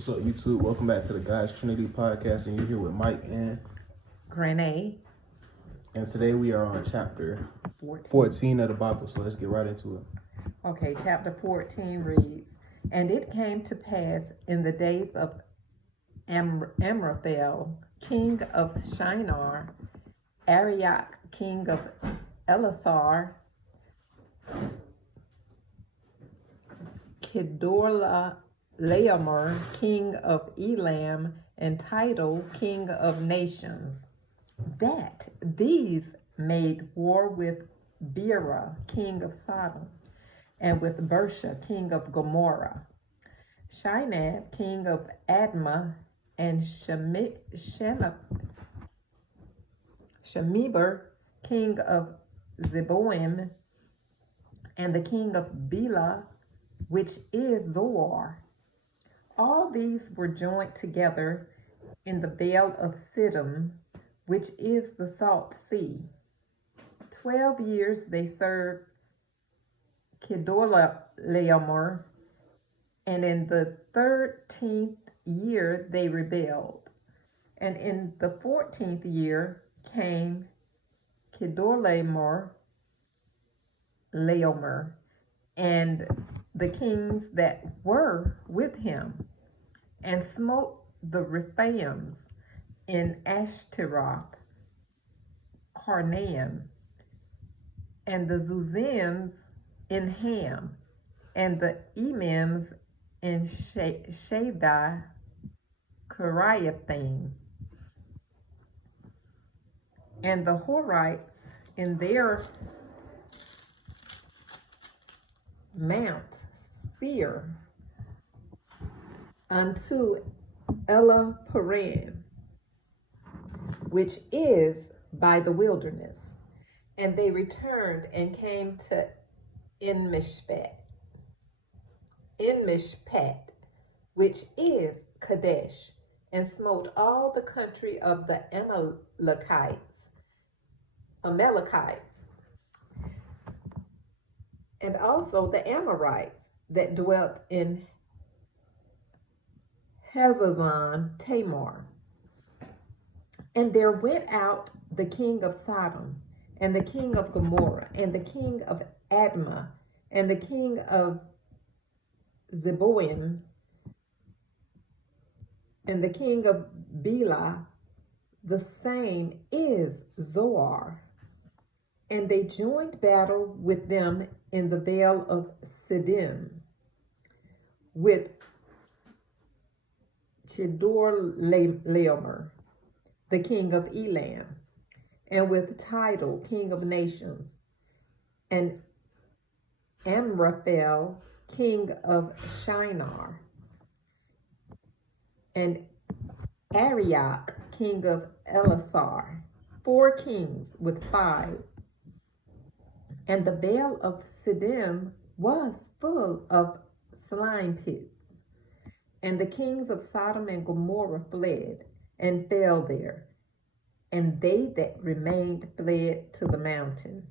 What's up, YouTube? Welcome back to the God's Trinity podcast, and you're here with Mike and Grenade. And today we are on chapter 14 of the Bible, so let's get right into it. Okay, chapter 14 reads, "And it came to pass in the days of Amraphel, king of Shinar, Arioch, king of Elasar, Kedorlaomer, king of Elam, and Tidal, king of nations, that these made war with Bera, king of Sodom, and with Bersha, king of Gomorrah, Shinab, king of Admah, and Shemeber, king of Zeboim, and the king of Bela, which is Zoar. All these were joined together in the vale of Siddim, which is the salt sea. 12 years they served Kedorlaomer, and in the 13th year they rebelled. And in the 14th year came Kedorlaomer, and the kings that were with him, and smote the Rephaims in Ashtaroth, Karnaim, and the Zuzims in Ham, and the Emims in Shavah, Kiriathaim, and the Horites in their Mount Seir unto Elaparan, which is by the wilderness. And they returned and came to En-Mishpat, which is Kadesh, and smote all the country of the Amalekites, and also the Amorites that dwelt in Hazazon Tamar. And there went out the king of Sodom, and the king of Gomorrah, and the king of Admah, and the king of Zeboim, and the king of Bela, the same is Zoar. And they joined battle with them in the vale of Siddim, with Kedorlaomer, the king of Elam, and with Tidal, king of nations, and Amraphel, king of Shinar, and Arioch, king of Elasar, 4 kings with 5. And the vale of Siddim was full of slime pits. And the kings of Sodom and Gomorrah fled and fell there. And they that remained fled to the mountain.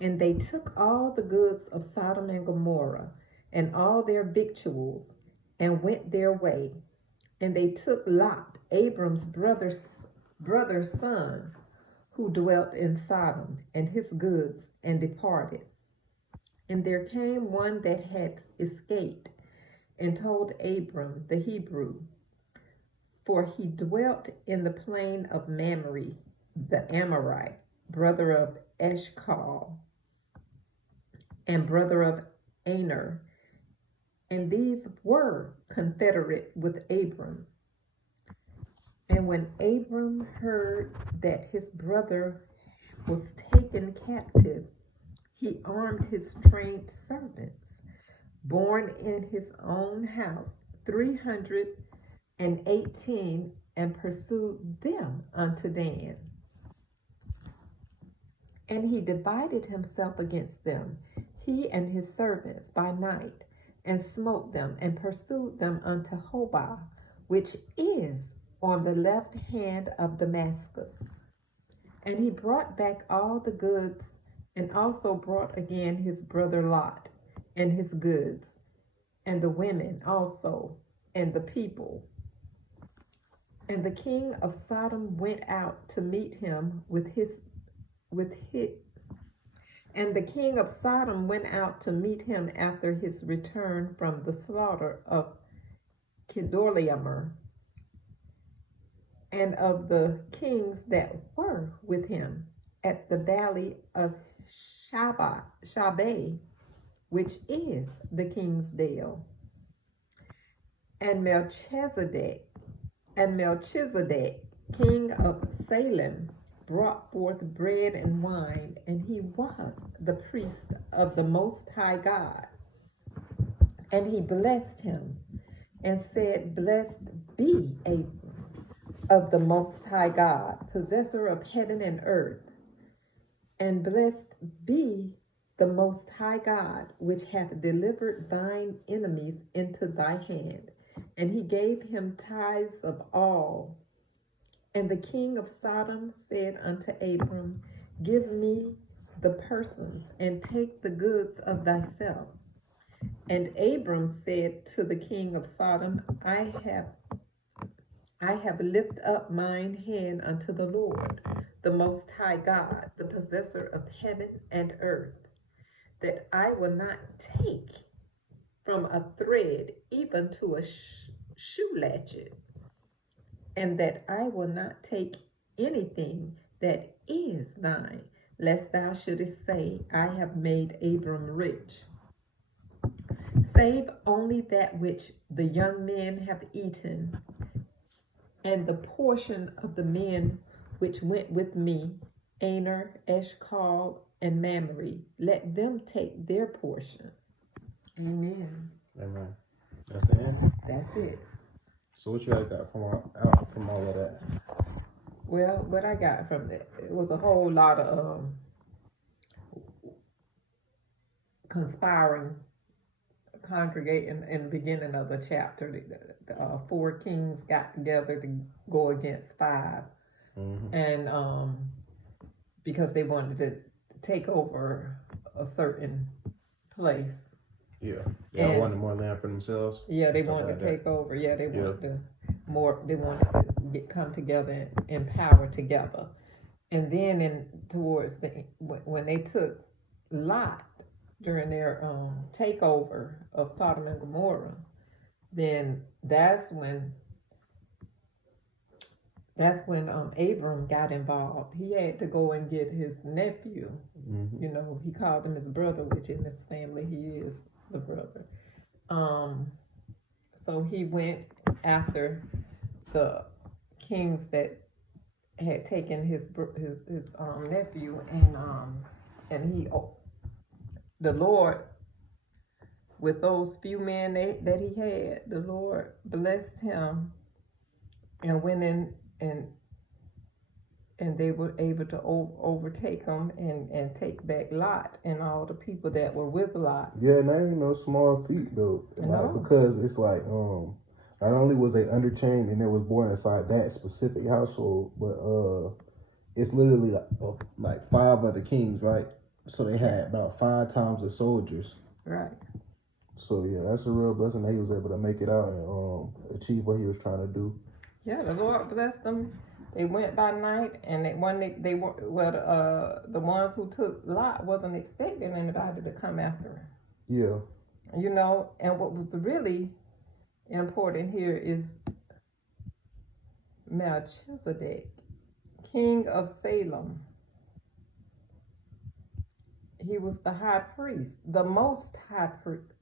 And they took all the goods of Sodom and Gomorrah, and all their victuals, and went their way. And they took Lot, Abram's brother's son, who dwelt in Sodom, and his goods, and departed. And there came one that had escaped, and told Abram the Hebrew, for he dwelt in the plain of Mamre, the Amorite, brother of Eshcol, and brother of Aner, and these were confederate with Abram. And when Abram heard that his brother was taken captive, he armed his trained servants, born in his own house, 318, and pursued them unto Dan. And he divided himself against them, he and his servants, by night, and smote them, and pursued them unto Hobah, which is on the left hand of Damascus. And he brought back all the goods, and also brought again his brother Lot, and his goods, and the women also, and the people. And the king of Sodom went out to meet him and the king of Sodom went out to meet him after his return from the slaughter of Kedorlaomer, and of the kings that were with him at the valley of Shabeh, which is the king's dale. And Melchizedek, king of Salem, brought forth bread and wine, and he was the priest of the Most High God. And he blessed him and said, Blessed be Abram of the Most High God, possessor of heaven and earth, and blessed be the Most High God, which hath delivered thine enemies into thy hand. And he gave him tithes of all. And the king of Sodom said unto Abram, Give me the persons, and take the goods of thyself. And Abram said to the king of Sodom, I have lifted up mine hand unto the Lord, the Most High God, the possessor of heaven and earth, that I will not take from a thread even to a shoe latchet, and that I will not take anything that is thine, lest thou shouldest say, I have made Abram rich, save only that which the young men have eaten, and the portion of the men which went with me, Aner, Eshcol, and Mamre, let them take their portion. Amen. Amen. That's the end. That's it. So what you guys got from all of that? Well, what I got from it was a whole lot of conspiring, congregating in the beginning of the chapter. The 4 kings got together to go against 5, and because they wanted to take over a certain place. Yeah, they wanted more land for themselves. Yeah, they wanted to take over. Yeah, they wanted to more. They wanted to come together in power together. And then towards when they took Lot during their takeover of Sodom and Gomorrah, then that's when Abram got involved. He had to go and get his nephew. You know, he called him his brother, which in this family he is the brother. So he went after the kings that had taken his nephew, and the Lord, with those few men that he had, the Lord blessed him and went in and they were able to overtake him and take back Lot and all the people that were with Lot. Yeah, and that ain't no small feat though. Like, because it's like not only was they underchained and they was born inside that specific household, but it's literally like 5 other kings, right? So they had about 5 times the soldiers. Right. So yeah, that's a real blessing that he was able to make it out and achieve what he was trying to do. Yeah, the Lord blessed them. They went by night, and the ones who took Lot wasn't expecting anybody to come after him. Yeah. You know, and what was really important here is Melchizedek, king of Salem. He was the high priest, the most high priest.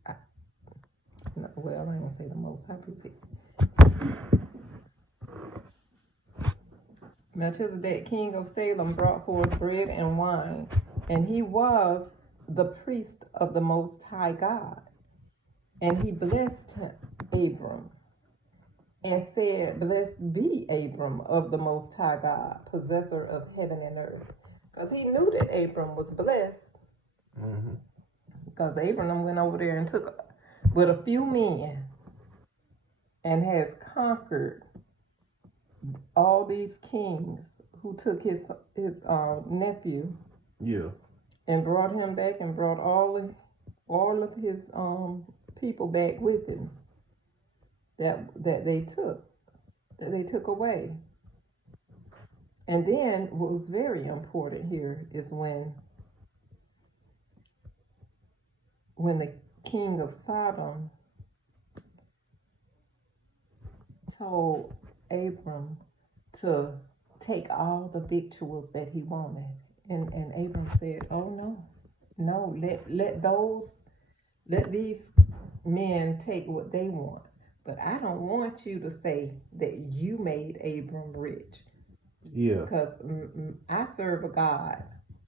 Well, I ain't gonna say the most high priest. Melchizedek, king of Salem, brought forth bread and wine, and he was the priest of the Most High God. And he blessed Abram and said, Blessed be Abram of the Most High God, possessor of heaven and earth. Because he knew that Abram was blessed. Because Abram went over there and took with a few men and has conquered all these kings who took his nephew, and brought him back and brought all of his people back with him. that they took away. And then what was very important here is when the king of Sodom told Abram to take all the victuals that he wanted. And Abram said, oh no, let these men take what they want. But I don't want you to say that you made Abram rich. Yeah. Because I serve a God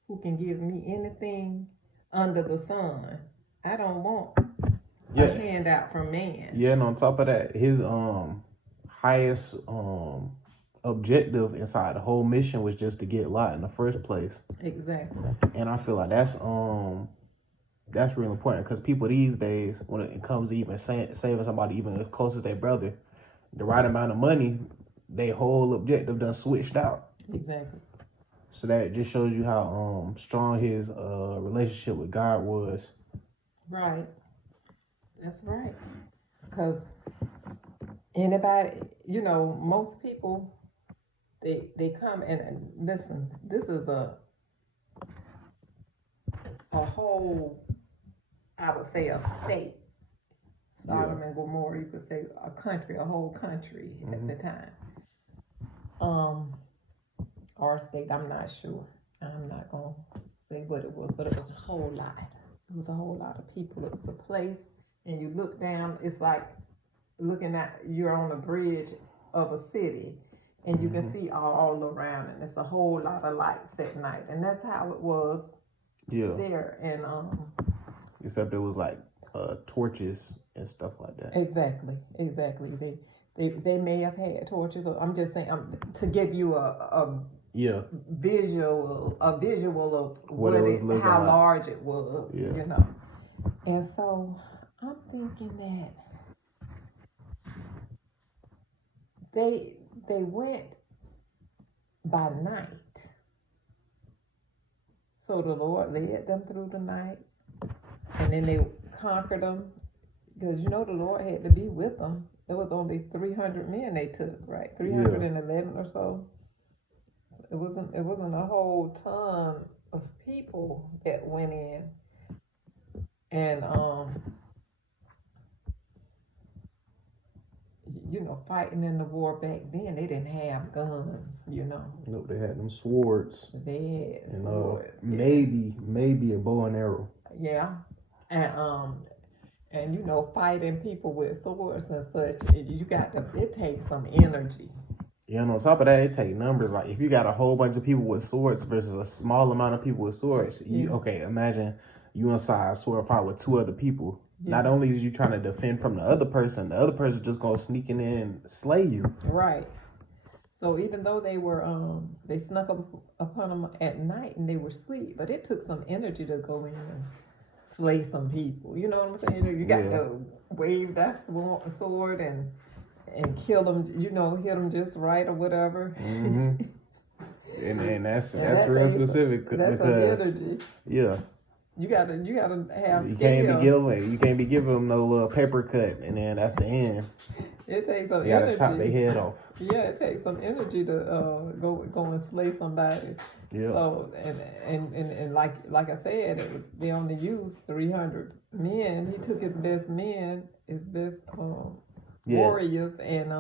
who can give me anything under the sun. I don't want a handout from man. Yeah, and on top of that, his highest objective inside the whole mission was just to get Lot in the first place. Exactly. And I feel like that's real important, because people these days, when it comes to even saving somebody even as close as their brother, the right amount of money, their whole objective done switched out. Exactly. So that just shows you how strong his relationship with God was. Right. That's right. Because anybody, most people, they come and listen. This is a whole, I would say, a state. Sodom and Gomorrah, you could say a country, a whole country at the time. Or state, I'm not sure. I'm not going to say what it was, but it was a whole lot. It was a whole lot of people. It was a place, and you look down, it's like looking at, you're on the bridge of a city, and you can see all around, and it's a whole lot of lights at night. And that's how it was there. And except it was like torches and stuff like that. Exactly. They may have had torches. I'm just saying, to give you a visual of how large it was, And so I'm thinking that they went by night. So the Lord led them through the night, and then they conquered them, because the Lord had to be with them. It was only 300 men they took, right? 311 or so. It wasn't a whole ton of people that went in. And fighting in the war back then, they didn't have guns, Nope, they had them swords. They had swords. Maybe a bow and arrow. Yeah. And fighting people with swords and such, it takes some energy. Yeah, and on top of that, it takes numbers. Like, if you got a whole bunch of people with swords versus a small amount of people with swords, imagine you inside a sword fight with two other people. Yeah. Not only is you trying to defend from the other person just gonna sneak in and slay you. Right. So even though they were, they snuck up upon them at night and they were asleep, but it took some energy to go in and slay some people. You know what I'm saying? You got to wave that sword and kill them, hit them just right or whatever. Mm-hmm. and that's real specific. That's some energy. Yeah. You gotta have. You can't be giving them no little paper cut, and then that's the end. It takes some energy. You gotta chop their head off. Yeah, it takes some energy to go and slay somebody. Yeah. So and like I said, they only used 300 men. He took his best men, his best warriors, and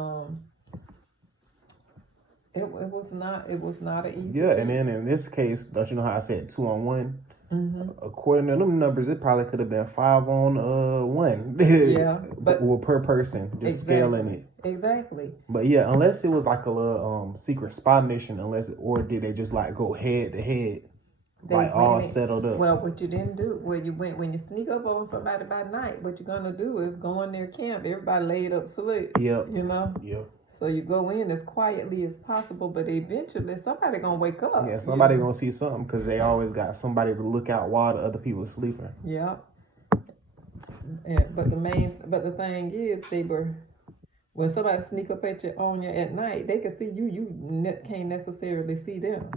it was not an easy. Yeah, and then in this case, don't you know how I said 2-on-1? Mm-hmm. According to them numbers, it probably could have been 5-on-1. Yeah, but per person, just scaling it. Exactly. But yeah, unless it was like a little secret spy mission, or did they just like go head to head, all settled up? Well, what you didn't do, when you sneak up on somebody by night, what you're gonna do is go in their camp. Everybody laid up sleep. Yep. Yep. So you go in as quietly as possible, but eventually somebody gonna wake up. Yeah, somebody gonna see something, because they always got somebody to look out while the other people sleeping. Yeah. But the thing is, when somebody sneak up on you at night, they can see you. You can't necessarily see them.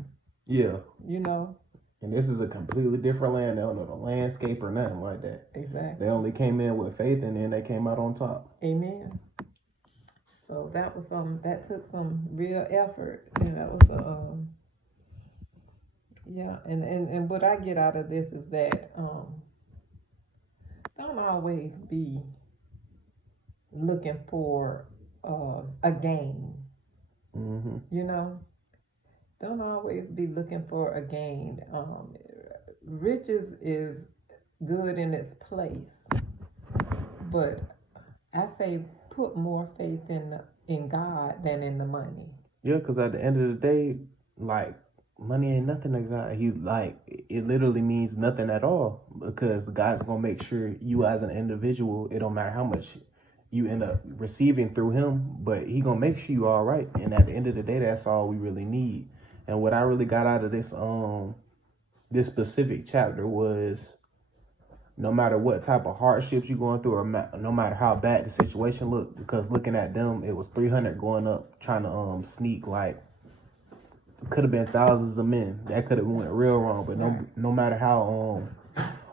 Yeah. And this is a completely different land. They don't know the landscape or nothing like that. Exactly. They only came in with faith, and then they came out on top. Amen. So that was that took some real effort, and that was yeah. And what I get out of this is that don't always be looking for a gain. Mm-hmm. You know, don't always be looking for a gain. Riches is good in its place, but I say put more faith in God than in the money. Yeah, because at the end of the day, like, money ain't nothing to God. It literally means nothing at all, because God's gonna make sure you as an individual, it don't matter how much you end up receiving through Him, but He gonna make sure you all right. And at the end of the day, that's all we really need. And what I really got out of this specific chapter was, no matter what type of hardships you're going through, or no matter how bad the situation looked, because looking at them, it was 300 going up trying to sneak, like, could have been thousands of men. That could have went real wrong. But no matter how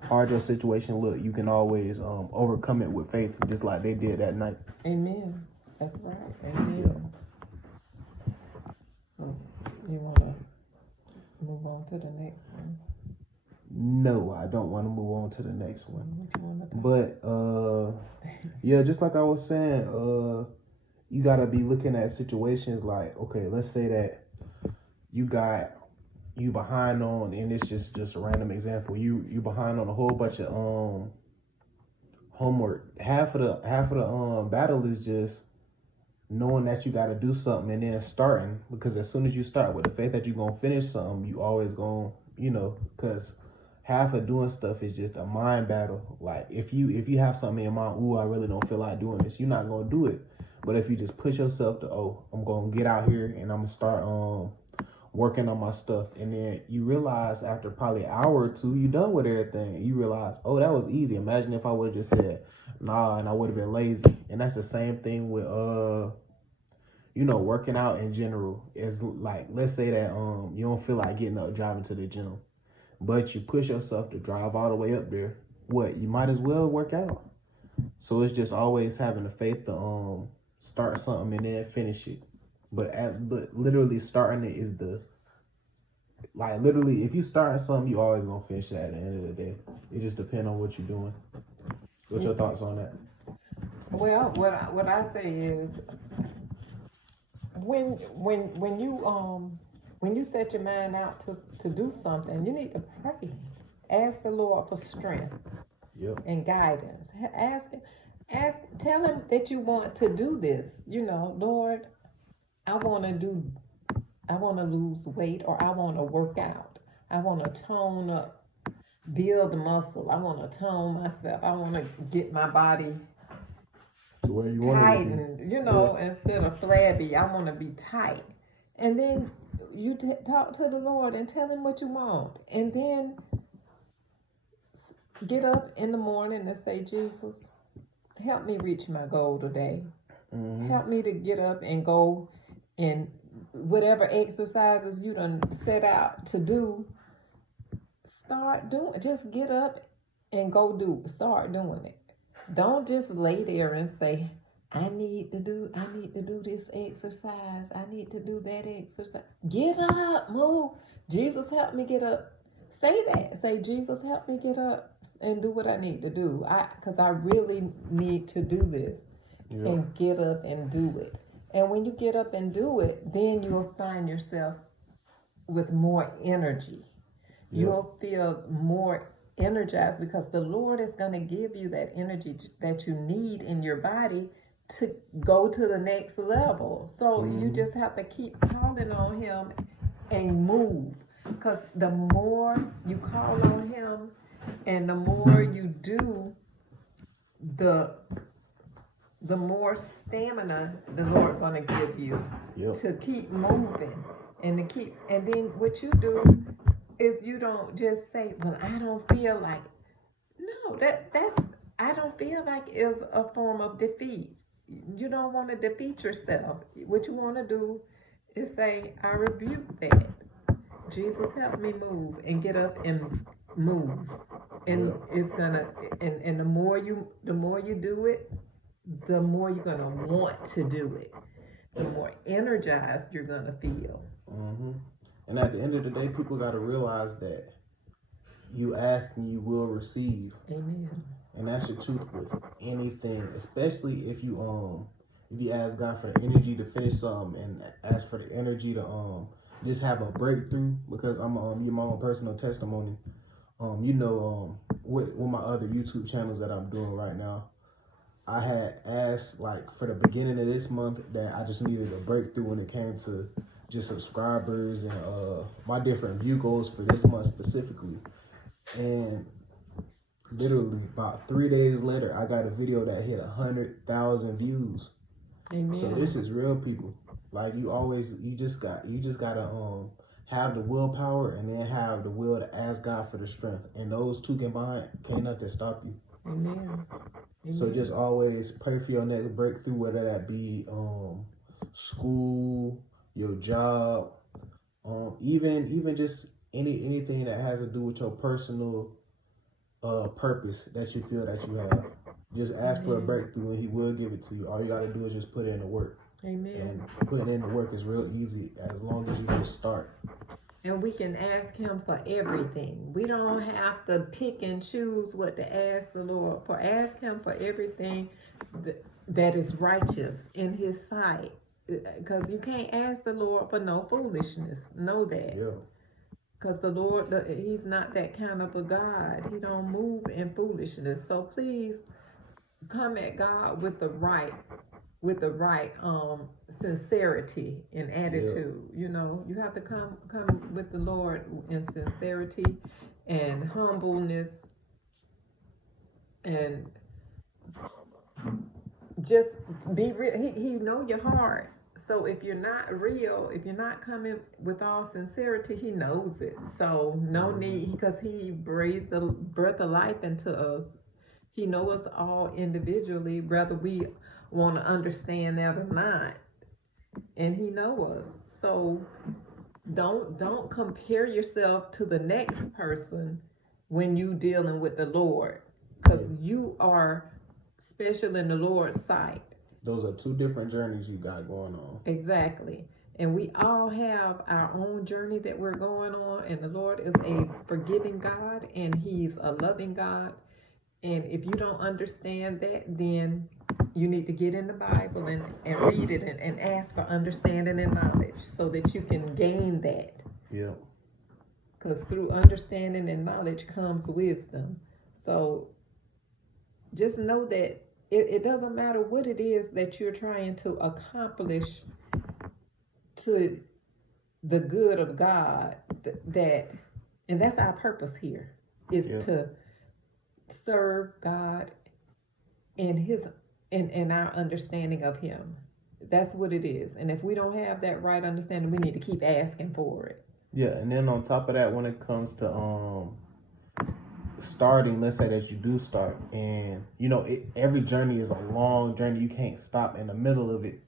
hard your situation look, you can always overcome it with faith, just like they did that night. Amen. That's right. Amen. Yeah. So you want to move on to the next one? No, I don't want to move on to the next one. What you want to do? But yeah, just like I was saying, you gotta be looking at situations like, okay, let's say that you behind on, and it's just a random example. You behind on a whole bunch of homework. Half of the battle is just knowing that you got to do something and then starting, because as soon as you start with the faith that you're gonna finish something, you always gonna, because half of doing stuff is just a mind battle. Like, if you have something in your mind, ooh, I really don't feel like doing this, you're not gonna do it. But if you just push yourself to, oh, I'm gonna get out here and I'm gonna start working on my stuff, and then you realize after probably an hour or two, you done with everything, and you realize, oh, that was easy. Imagine if I would have just said nah, and I would have been lazy. And that's the same thing with working out in general. Is like, let's say that you don't feel like getting up driving to the gym, but you push yourself to drive all the way up there. What, you might as well work out. So it's just always having the faith to start something and then finish it. But literally starting it is literally, if you start something, you always gonna finish it at the end of the day. It just depends on what you're doing. What's your thoughts on that? Well, what I say is, when you set your mind out to do something, you need to pray. Ask the Lord for strength. Yep. And guidance. Tell Him that you want to do this. Lord, I want to lose weight, or I want to work out. I want to tone up, build muscle. I want to tone myself. I want to get my body to where you want tightened, instead of flabby. I want to be tight. And then you talk to the Lord and tell Him what you want. And then get up in the morning and say, Jesus, help me reach my goal today. Mm-hmm. Help me to get up and go in whatever exercises you done set out to do. Start doing. Just get up and go start doing it. Don't just lay there and say, I need to do this exercise. I need to do that exercise. Get up, move. Jesus, help me get up. Say that. Say, Jesus, help me get up and do what I need to do. Because I really need to do this. Yep. And get up and do it. And when you get up and do it, then you'll find yourself with more energy. Yep. You'll feel more energized, because the Lord is going to give you that energy that you need in your body to go to the next level. So you just have to keep calling on Him and move. Because the more you call on Him and the more you do, the more stamina the Lord gonna give you. Yep. To keep moving and then what you do is you don't just say, well, I don't feel like. No, that's I don't feel like is a form of defeat. You don't want to defeat yourself. What you want to do is say, I rebuke that. Jesus, help me move, and get up and move. And it's gonna, and the more you do it, the more you're gonna want to do it. energized you're gonna feel. Mm-hmm. And at the end of the day, people got to realize that you ask and you will receive. Amen. And that's the truth with anything, especially if you ask God for the energy to finish something and ask for the energy to just have a breakthrough. Because I'm give my own personal testimony. With my other YouTube channels that I'm doing right now, I had asked like for the beginning of this month that I just needed a breakthrough when it came to just subscribers and my different view goals for this month specifically. And literally about 3 days later, I got a video that hit 100,000 views. Amen. So this is real, people. Like you just gotta have the willpower and then have the will to ask God for the strength. And those two combined, can't nothing stop you. Amen. So just always pray for your next breakthrough, whether that be school, your job, even just anything that has to do with your personal purpose that you feel that you have. Just ask for a breakthrough and he will give it to you. All you gotta do is just put in the work. Amen. And putting in the work is real easy as long as you just start. And we can ask him for everything. We don't have to pick and choose what to ask the Lord for. Ask him for everything that is righteous in his sight. Because you can't ask the Lord for no foolishness. Know that. Yeah. Because the Lord, he's not that kind of a God. He don't move in foolishness. So please come at God with the right sincerity and attitude. You know, you have to come with the Lord in sincerity and humbleness and just be real. He know your heart. So if you're not real, if you're not coming with all sincerity, he knows it. So no need, because he breathed the breath of life into us. He knows us all individually, whether we want to understand that or not. And he knows us. So don't compare yourself to the next person when you dealing with the Lord, because you are special in the Lord's sight. Those are two different journeys you got going on. Exactly. And we all have our own journey that we're going on, and the Lord is a forgiving God and he's a loving God. And if you don't understand that, then you need to get in the Bible and read it and ask for understanding and knowledge so that you can gain that. Yeah. Because through understanding and knowledge comes wisdom. So just know that it doesn't matter what it is that you're trying to accomplish to the good of God, and that's our purpose here, is to serve God in our understanding of him. That's what it is. And if we don't have that right understanding, we need to keep asking for it. Yeah, and then on top of that, when it comes to starting, let's say that you do start, and every journey is a long journey. You can't stop in the middle of it.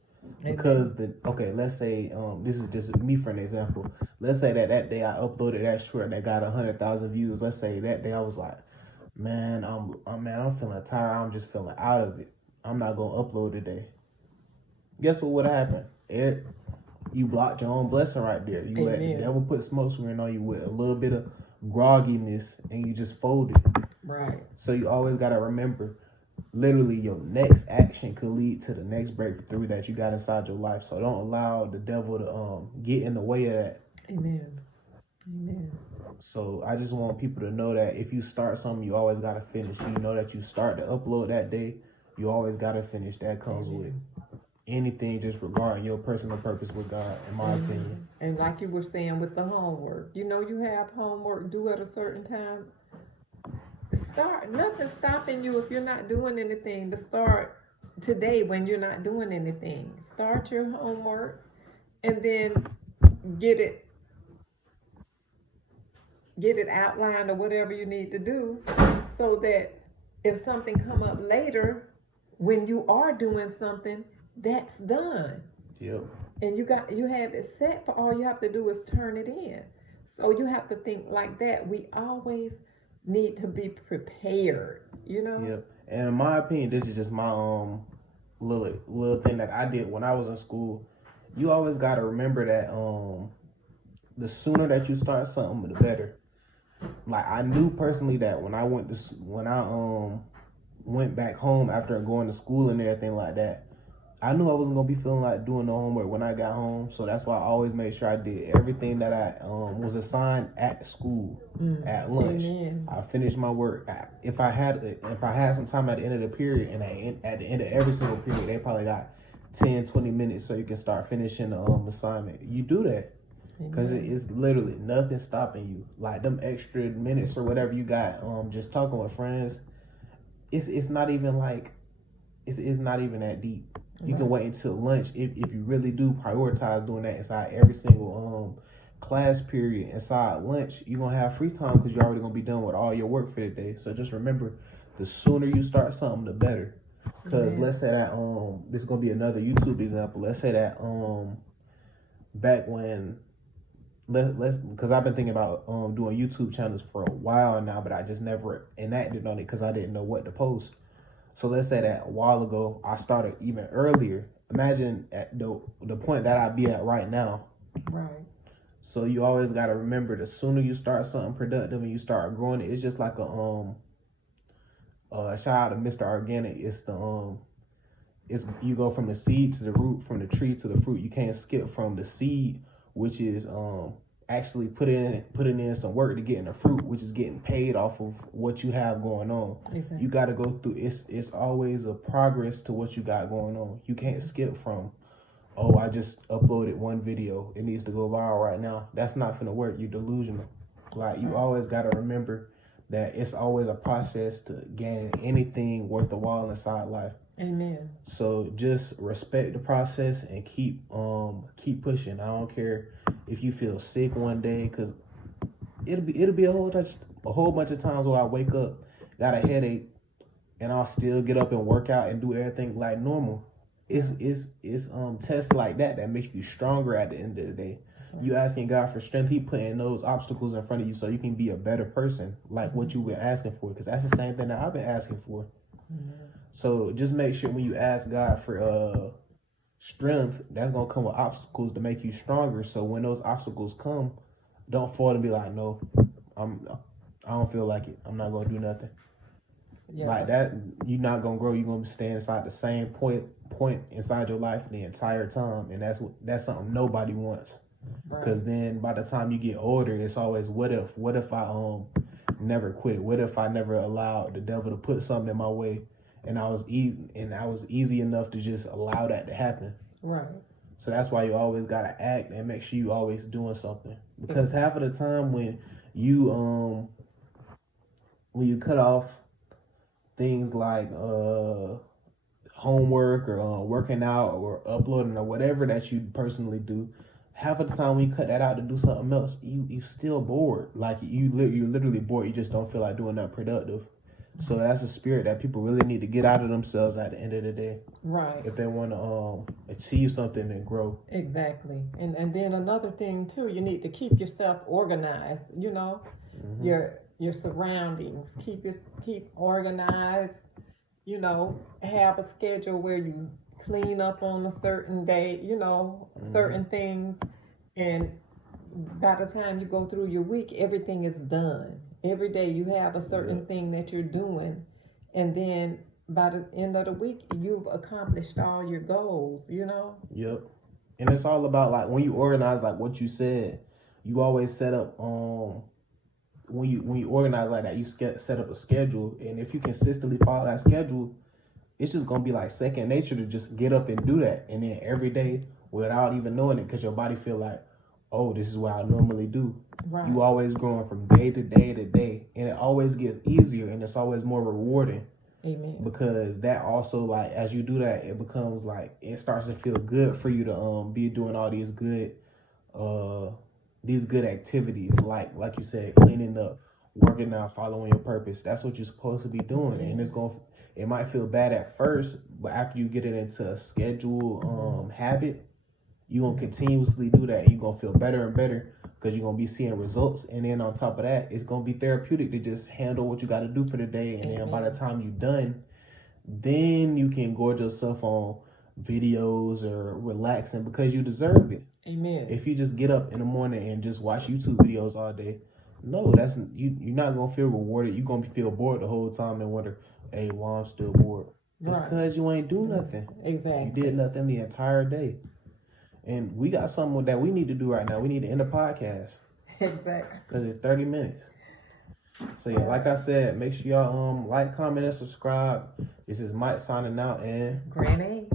Because let's say this is just me for an example. Let's say that day I uploaded that short that got 100,000 views. Let's say that day I was like, man, I'm feeling tired. I'm just feeling out of it. I'm not gonna upload today. Guess what would happen? You blocked your own blessing right there. You let the devil put smoke screen on you with a little bit of grogginess, and you just folded. Right. So you always gotta remember, literally your next action could lead to the next breakthrough that you got inside your life. So don't allow the devil to get in the way of that. Amen. Amen. So I just want people to know that if you start something, you always got to finish. You know that you start to upload that day, you always got to finish. That comes with anything just regarding your personal purpose with God, in my opinion. And like you were saying with the homework, you have homework due at a certain time. Nothing's stopping you if you're not doing anything to start today when you're not doing anything. Start your homework and then get it outlined or whatever you need to do, so that if something come up later when you are doing something, that's done. Yep. And you have it set, for all you have to do is turn it in. So you have to think like that. We always need to be prepared, Yep. And in my opinion, this is just my little thing that I did when I was in school. you always got to remember that the sooner that you start something, the better. Like I knew personally that when I went back home after going to school and everything like that, I knew I wasn't gonna be feeling like doing no homework when I got home. So that's why I always made sure I did everything that I was assigned at school at lunch. Amen. I finished my work. If I had some time at the end of the period, and at the end of every single period, they probably got 10, 20 minutes so you can start finishing the assignment. You do that. Because it's literally nothing stopping you. Like them extra minutes or whatever you got just talking with friends, it's not even like it's not even that deep. You can wait until lunch if you really do prioritize doing that inside every single class period. Inside lunch, you're gonna have free time because you're already gonna be done with all your work for the day. So just remember, the sooner you start something, the better. Because let's say that this is gonna be another YouTube example. Let's say that back when let's because I've been thinking about doing YouTube channels for a while now, but I just never enacted on it because I didn't know what to post. So let's say that a while ago I started even earlier. Imagine at the point that I'd be at right now. Right. So you always got to remember, the sooner you start something productive and you start growing it, it's just like a shout out to Mr. Organic. It's you go from the seed to the root, from the tree to the fruit. You can't skip from the seed, which is actually putting in some work to get in the fruit, which is getting paid off of what you have going on. Exactly. You got to go through. It's always a progress to what you got going on. You can't skip from, oh, I just uploaded one video, it needs to go viral right now. That's not gonna work. You're delusional. Like you always got to remember that it's always a process to gain anything worth a while inside life. Amen. So just respect the process and keep pushing. I don't care if you feel sick one day, because it'll be a whole bunch of times where I wake up, got a headache, and I'll still get up and work out and do everything like normal. It's tests like that makes you stronger at the end of the day. Right. You asking God for strength, He putting those obstacles in front of you so you can be a better person, like what you've been asking for. Because that's the same thing that I've been asking for. Mm-hmm. So just make sure when you ask God for strength, that's gonna come with obstacles to make you stronger. So when those obstacles come, don't fall and be like, no, I don't feel like it. I'm not gonna do nothing. Yeah. Like that, you're not gonna grow. You're gonna stay inside the same point inside your life the entire time, and that's something nobody wants. Because then by the time you get older, it's always what if I never quit? What if I never allowed the devil to put something in my way, and I was easy enough to just allow that to happen? Right. So that's why you always gotta act and make sure you always doing something. Because half of the time when you cut off things like homework or working out or uploading or whatever that you personally do, half of the time when you cut that out to do something else, you still bored. Like you're literally bored. You just don't feel like doing that productive. So that's a spirit that people really need to get out of themselves at the end of the day. Right. If they want to achieve something and grow. Exactly. And then another thing too, you need to keep yourself organized. You know, mm-hmm. your surroundings. Keep organized. You know, have a schedule where you clean up on a certain day. You know, mm-hmm. certain things, and by the time you go through your week, everything is done. Every day you have a certain thing that you're doing, and then by the end of the week, you've accomplished all your goals, you know? Yep. And it's all about, like, when you organize, like what you said, you always set up, when you organize like that, you set up a schedule, and if you consistently follow that schedule, it's just going to be like second nature to just get up and do that. And then every day, without even knowing it, because your body feel like, oh, this is what I normally do. Right. You always growing from day to day to day, and it always gets easier, and it's always more rewarding. Amen. Because that also, like, as you do that, it becomes like, it starts to feel good for you to be doing all these good activities, like you said, cleaning up, working out, following your purpose. That's what you're supposed to be doing. Mm-hmm. And it might feel bad at first, but after you get it into a schedule habit, you're going to continuously do that. You're going to feel better and better because you're going to be seeing results. And then on top of that, it's going to be therapeutic to just handle what you got to do for the day. And then by the time you're done, then you can gorge yourself on videos or relaxing because you deserve it. Amen. If you just get up in the morning and just watch YouTube videos all day, no, that's you're not gonna feel rewarded. You're gonna feel bored the whole time and wonder, hey, why I'm still bored? It's because you ain't do nothing. Exactly. You did nothing the entire day. And we got something that we need to do right now. We need to end the podcast. Exactly. Because it's 30 minutes. So yeah, like I said, make sure y'all like, comment, and subscribe. This is Mike signing out and Granny.